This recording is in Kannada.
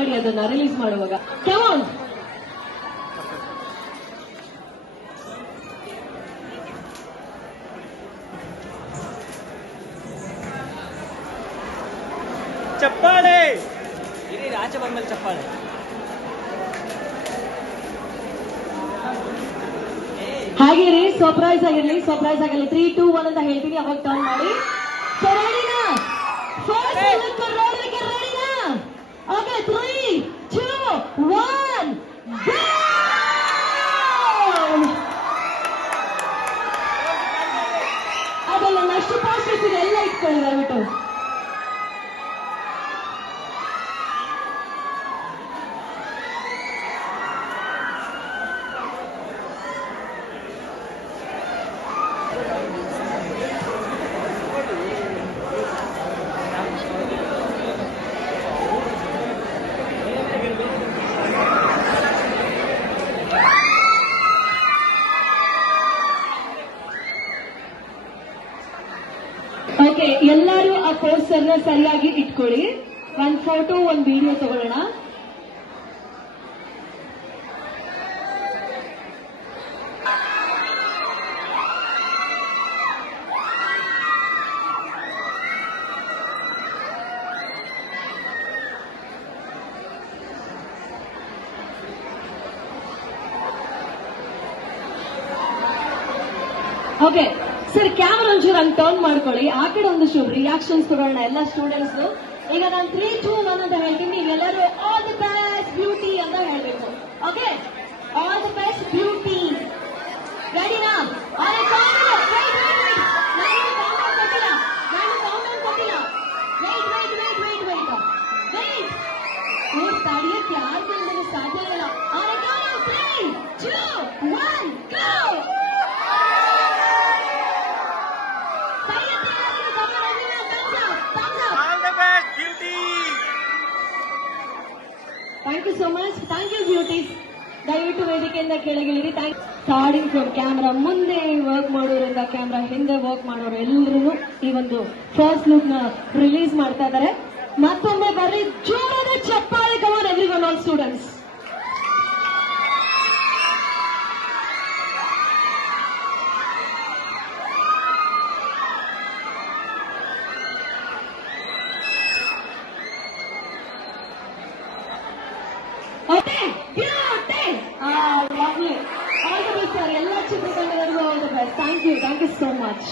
ಮಾಡಿ ಅದನ್ನ ರಿಲೀಸ್ ಮಾಡುವಾಗ. Come on. ಚಪ್ಪಾಳೆ ಇರಿ, ಆಚೆ ಬಂದ್ಮೇಲೆ ಚಪ್ಪಾಳೆ. ಹಾಗೇರಿ ಸರ್ಪ್ರೈಸ್ ಆಗಿರ್ಲಿ, ಸರ್ಪ್ರೈಸ್ ಆಗಿರ್ಲಿ. 3, 2, 1 ಅಂತ ಹೇಳ್ತೀನಿ, ಅವಾಗ ಟರ್ನ್ ಮಾಡಿ. ಸೊ ರೆಡಿನಾ? ಫಸ್ಟ್ ರೋಡ್ಗೆ ರೆಡಿನಾ? ಓಕೆ, 3, 2, 1 ಗೋ! ಅದೆಲ್ಲ ನಷ್ಟು ಪಾಸ್ಟರ್ಸ್ ಎಲ್ಲ ಇಟ್ಕೊಳ್ಳಿ ದಯವಿಟ್ಟು. ಓಕೆ, ಎಲ್ಲರೂ ಆ ಪೋಸ್ಟರ್ ನ ಸರಿಯಾಗಿ ಇಟ್ಕೊಳ್ಳಿ. ಒಂದ್ ಫೋಟೋ, ಒಂದ್ ವಿಡಿಯೋ ತಗೊಳ್ಳೋಣ. ಓಕೆ ಸರ್, ಕ್ಯಾಮರಾ ಒಂಚೂರು ಹಂಗೆ ಟರ್ನ್ ಮಾಡ್ಕೊಳ್ಳಿ. ಆ ಕಡೆ ಒಂದಷ್ಟು ರಿಯಾಕ್ಷನ್ಸ್ ಕೊಡೋಣ ಎಲ್ಲ ಸ್ಟೂಡೆಂಟ್ಸ್. ಈಗ ನಾನು 3, 2, 1 ಅಂತ ಹೇಳ್ತೀನಿ, ನೀವೆಲ್ಲರೂ ಆಲ್ ದಿ ಬೆಸ್ಟ್ ಬ್ಯೂಟಿ ಅಂತ ಹೇಳ್ಬೇಕು. Okay, all the best beauty. ರೆಡಿನಾ? ನಾನು ಕೌಂಟ್ ಕೊಟ್ಟಿಲ್ಲ. ವೇಟ್ ತಡಿಯಕ್ಕೆ ಯಾರಿಗೂ ನನಗೆ ಸಾಧ್ಯ ಇಲ್ಲ. 3, 2, 1 go! Thank you so much. Thank you beauties. ದಯವಿಟ್ಟು ವೇದಿಕೆಯಿಂದ ಕೆಳಗಿಳಿರಿ. ಸ್ಟಾರ್ಟಿಂಗ್ ಫ್ರಮ್ ಕ್ಯಾಮ್ರಾ ಮುಂದೆ ವರ್ಕ್ ಮಾಡೋರಿಂದ ಕ್ಯಾಮ್ರಾ ಹಿಂದೆ ವರ್ಕ್ ಮಾಡೋರು ಎಲ್ಲರೂ ಈ ಒಂದು ಫಸ್ಟ್ ಲುಕ್ ನ ರಿಲೀಸ್ ಮಾಡ್ತಾ ಇದ್ದಾರೆ. ಮತ್ತೊಮ್ಮೆ ಬರ್ರಿ, ಜೋರಾದ ಚಪ್ಪಾಳೆ. Come on everyone, all students. Okay, beauty. Lovely. All the best, sir. All the best. Thank you so much.